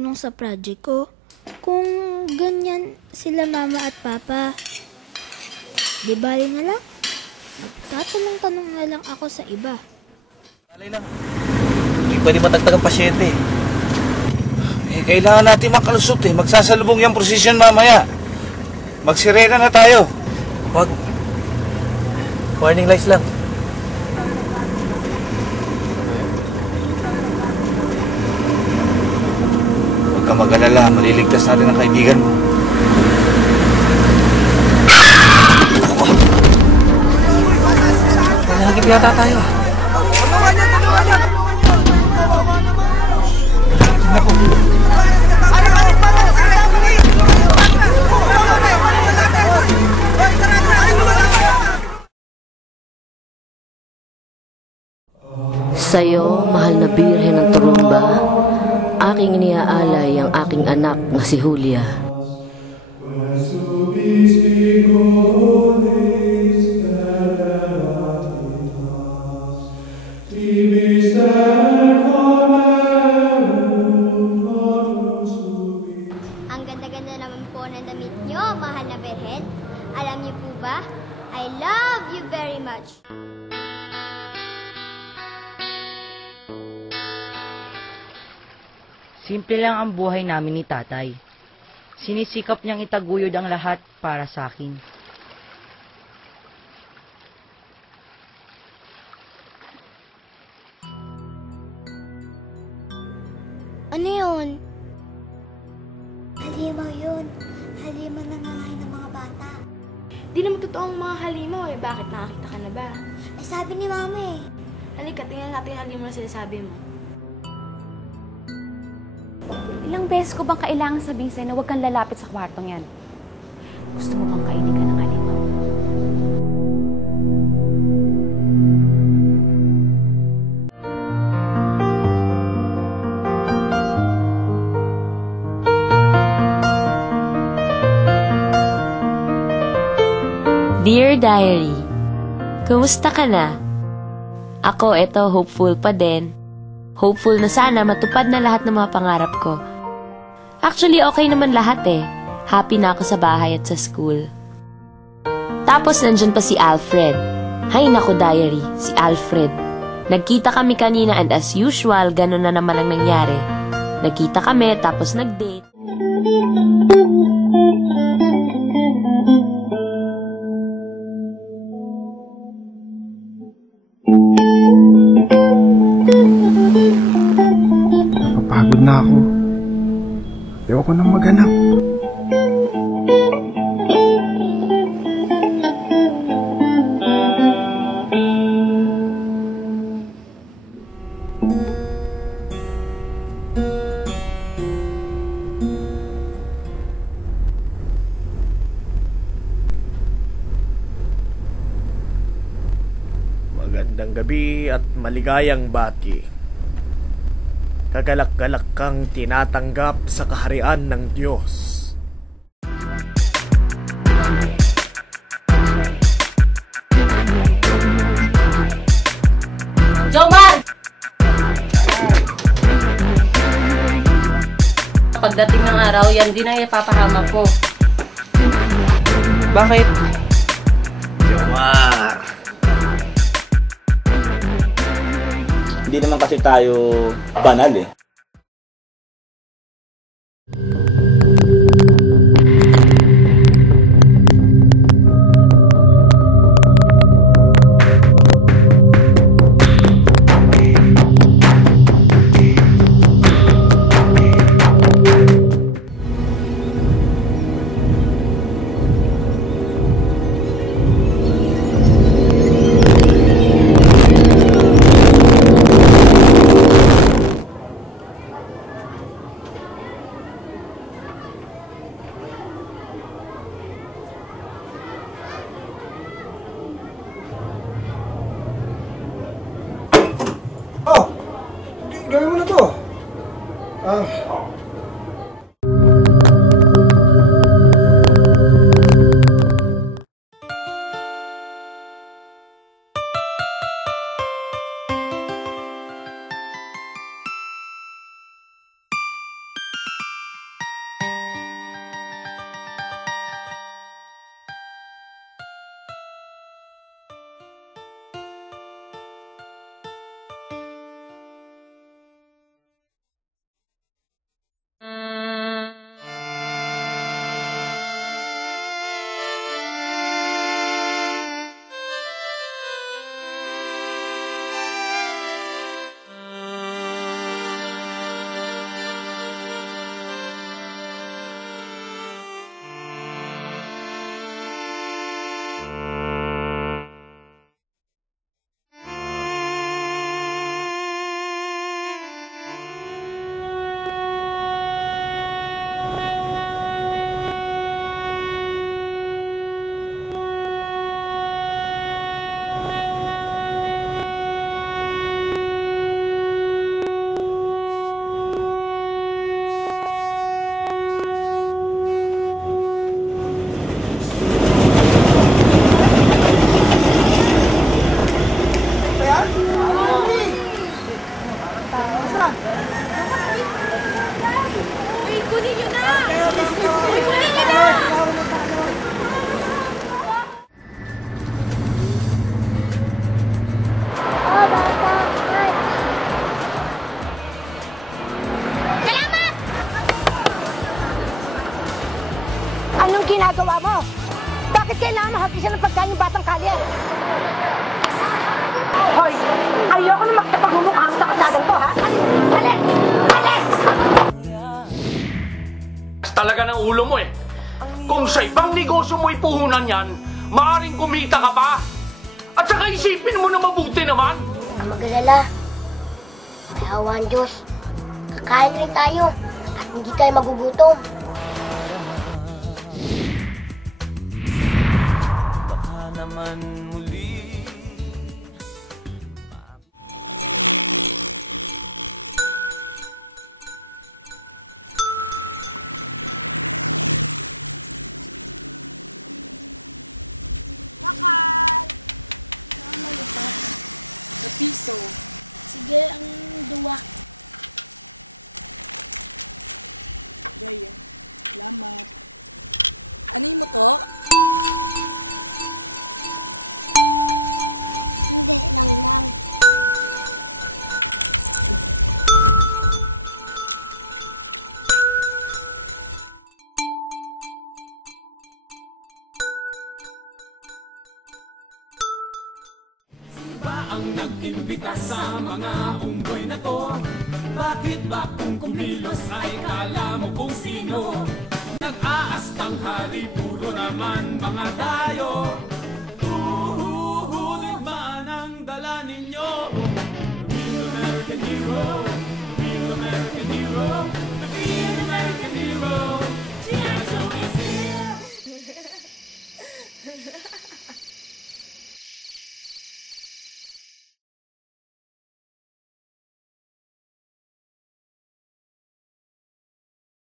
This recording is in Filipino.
tumutulong sa project ko. Kung ganyan sila mama at papa, di bali na lang. Tatanong-tanong na lang ako sa iba. Alay lang. Hindi pwede matagtag ang pasyente. Kailangan natin makalusot eh. Magsasalubong yung prosesyon mamaya. Magsirena na tayo. Wag. Warning lights lang. Huwag ka mag-alala. Maliligtas natin ang kaibigan mo. Nahagip yata tayo. Naku. Sa'yo, mahal na birhen ng turumba, aking iniaalay ang aking anak na si Julia. Ang ganda-ganda naman po ng damit nyo, mahal na birhen. Alam niyo po ba, I love you very much. Simple lang ang buhay namin ni tatay. Sinisikap niyang itaguyod ang lahat para sa akin. Ano yun? Halimaw yun. Halimaw na nangahay ng mga bata. Di naman totoong mga halimaw eh. Bakit nakakita ka na ba? Eh, sabi ni mama eh. Halika, tingnan natin yung halimaw na sinasabi mo. Ilang beses ko bang kailangan sabihin sa'yo na huwag kang lalapit sa kwartong yan? Gusto mo bang kainin ka ng halimaw? Dear Diary, kumusta ka na? Ako, eto, hopeful pa din. Hopeful na sana matupad na lahat ng mga pangarap ko. Actually, okay naman lahat eh. Happy na ako sa bahay at sa school. Tapos nandyan pa si Alfred. Hay naku, Diary, si Alfred. Nagkita kami kanina and as usual, ganun na naman ang nangyari. Nagkita kami tapos nag-date. Napapagod na ako. Ayoko nang maghanap. Magandang gabi at maligayang bati. Kagalak-galak kang tinatanggap sa kaharian ng Diyos. Jomar! Pagdating ng araw, yan din ang ipapahamak ko. Bakit? Jomar! Hindi naman kasi tayo banal eh. Gawin mo na to. ginagawa mo? Bakit kailangan mahagisan ng pagkain yung batang kalye? Hoy! Ayoko na magkapagmumukha sa kasadang to, ha? Alis! Alis! Talaga ng ulo mo eh. Kung sa ibang negosyo mo ipuhunan yan, maaaring kumita ka pa. At saka isipin mo na mabuti naman. Ang mag-alala. May awa ang Diyos. Kakain rin tayo at hindi tayo magugutom. Baka naman muli. Ang nag-imbita sa mga unggoy na to? Bakit ba kung kumilos ay kala mo kung sino? Nag-aastang hari, puro naman mga tayo.